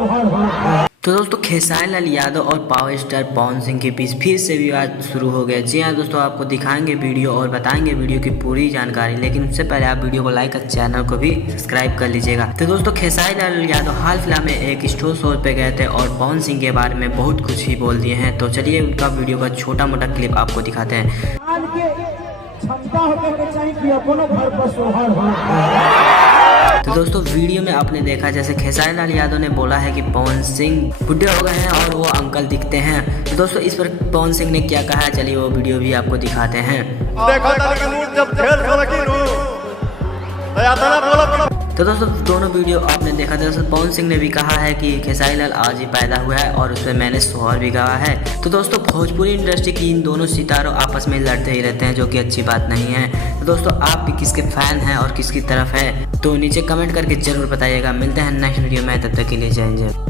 सोहर हो। तो दोस्तों खेसारी लाल यादव और पावर स्टार पवन सिंह के बीच फिर से विवाद शुरू हो गया। जी हाँ दोस्तों, आपको दिखाएंगे वीडियो और बताएंगे वीडियो की पूरी जानकारी, लेकिन उससे पहले आप वीडियो को लाइक और चैनल को भी सब्सक्राइब कर लीजिएगा। तो दोस्तों खेसारी लाल यादव हाल फिलहाल में एक स्टोर शो पे गए थे और पवन सिंह के बारे में बहुत कुछ ही बोल दिए हैं। तो चलिए उनका वीडियो का छोटा मोटा क्लिप आपको दिखाते हैं। क्षमता होकर चाहिए कि अपनों घर पर सोहर हो। तो दोस्तों वीडियो में आपने देखा जैसे खेसारी लाल यादव ने बोला है कि पवन सिंह बुढ़े हो गए हैं और वो अंकल दिखते हैं। तो दोस्तों इस पर पवन सिंह ने क्या कहा है, चलिए वो वीडियो भी आपको दिखाते हैं। तो दोस्तों दोनों वीडियो आपने देखा था। दोस्तों पवन सिंह ने भी कहा है कि खेसारी लाल आज ही पैदा हुआ है और उसमें मैंने सोहर भी गाया है। तो दोस्तों भोजपुरी इंडस्ट्री की इन दोनों सितारों आपस में लड़ते ही रहते हैं, जो कि अच्छी बात नहीं है। तो दोस्तों आप भी किसके फैन हैं और किसकी तरफ है, तो नीचे कमेंट करके जरूर बताइएगा। मिलते हैं नेक्स्ट वीडियो में, तब तक के लिए जय हिंद।